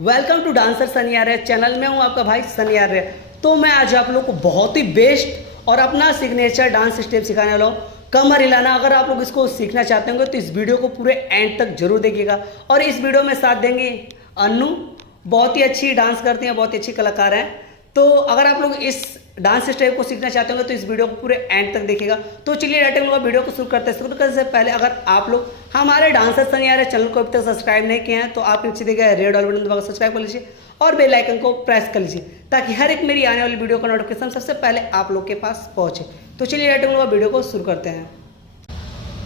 Welcome to dancer Sunny Arya channel में हूँ आपका भाई सनी आर्य। तो मैं आज आप लोग को बहुत ही बेस्ट और अपना सिग्नेचर डांस स्टेप सिखाने वाला हूँ, कमर हिलाना। अगर आप लोग इसको सीखना चाहते होंगे तो इस वीडियो को पूरे एंड तक जरूर देखिएगा। और इस वीडियो में साथ देंगे अन्नू, बहुत ही अच्छी डांस करती हैं, बहुत ही अच्छी कलाकार हैं। तो अगर आप लोग इस डांस स्टेप को सीखना चाहते होंगे तो इस वीडियो को पूरे एंड तक देखिएगा। तो चलिए डायरेक्ट हम लोग वीडियो को शुरू करते हैं। शुरू करने से पहले अगर आप लोग हमारे डांसर सनी आर्य चैनल को अभी तक सब्सक्राइब नहीं किए हैं तो आप नीचे दिए गए रेड वाले बटन दबाकर सब्सक्राइब कर लीजिए और बेल आइकन को प्रेस कर लीजिए ताकि हर एक मेरी आने वाली वीडियो का नोटिफिकेशन सबसे पहले आप लोग के पास पहुंचे। तो चलिए डायरेक्ट हम लोग वीडियो को शुरू करते हैं।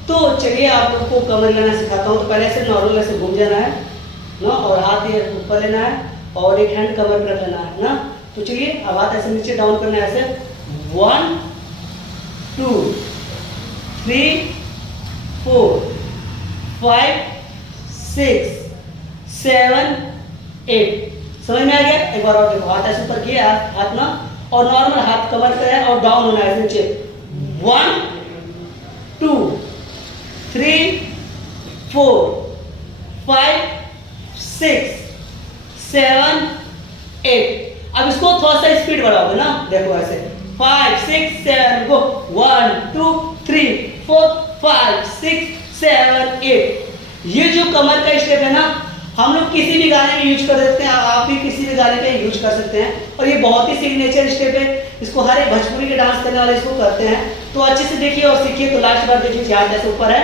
तो चलिए आप लोग को कमर हिलाना सिखाता हूँ। तो पहले से नॉर्मल ऐसे घूम जाना है ना, और हाथ ये ऊपर लेना है और एक हैंड कमर पर लेना है ना। तो चलिए अब हाथ ऐसे नीचे डाउन करना है, ऐसे 1 2 3 4 5 6 7 8। समझ में आ गया? एक बार और देखो, हाथ ऐसे ऊपर किया, हाथ ना, और नॉर्मल हाथ कमर पे है और डाउन होना है नीचे। 1 2 3 4 5 6 7 8। अब इसको थोड़ा सा स्पीड बढ़ाओगे ना, देखो ऐसे 5 6 7 गो 1 2 3 4 5 6 7 8। ये जो कमर का स्टेप है ना, हम लोग किसी भी गाने में यूज कर सकते हैं, आप भी किसी भी गाने पे यूज कर सकते हैं। और ये बहुत ही सिग्नेचर स्टेप है, इसको हर एक भोजपुरी के डांस करने वाले इसको करते हैं। तो अच्छे से देखिए और सीखिए। तो लास्ट बार देखिए, हाथ ऐसे ऊपर है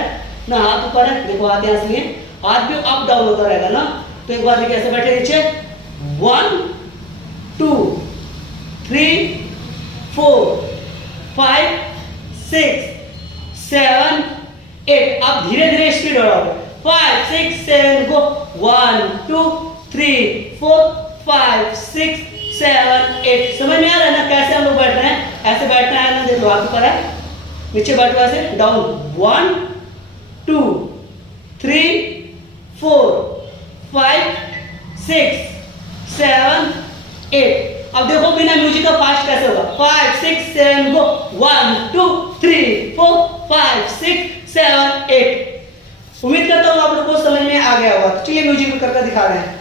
ना, हाथ ऊपर है, देखो हाथ यहाँ से, हाथ भी अप डाउन होता रहेगा ना। तो एक बार देखिए ऐसे बैठे नीचे, 1 2 3 4 5 6 7 8। अब धीरे धीरे स्पीड बढ़ाओ, 5 6 7 गो 1 2 3 4 5 6 7 8। समझ में आ रहा है ना कैसे हम लोग बैठ रहे हैं? ऐसे बैठना है ना, देखो हाथ ऊपर है, नीचे बैठो ऐसे डाउन, 1 2 3 4 5 6 7 8। अब देखो बिना म्यूजिक का फास्ट कैसे होगा, 5 6 7 गो 1 2 3 4 5 6 7 8। उम्मीद करता हूँ आप लोगों को समझ में आ गया होगा। चलिए म्यूजिक करके दिखा रहे हैं।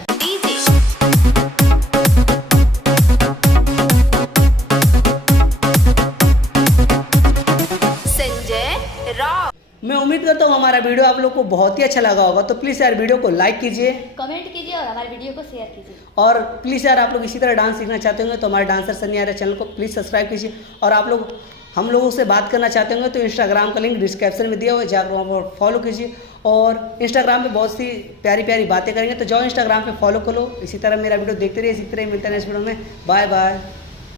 मैं उम्मीद करता हूँ हमारा वीडियो आप लोग को बहुत ही अच्छा लगा होगा। तो प्लीज़ यार वीडियो को लाइक कीजिए, कमेंट कीजिए और हमारे वीडियो को शेयर कीजिए। और प्लीज़ यार आप लोग इसी तरह डांस सीखना चाहते होंगे तो हमारे डांसर सनी आर्य चैनल को प्लीज़ सब्सक्राइब कीजिए। और आप लोग हम लोगों से बात करना चाहते होंगे तो इंस्टाग्राम का लिंक डिस्क्रिप्शन में दिया हुआ है, जाकर वहाँ पर फॉलो कीजिए। और इंस्टाग्राम पे बहुत सी प्यारी प्यारी बातें करेंगे, तो जाओ इंस्टाग्राम पे फॉलो करो। इसी तरह मेरा वीडियो देखते रहिए, इसी तरह मिलते हैं नेक्स्ट वीडियो में। Bye bye.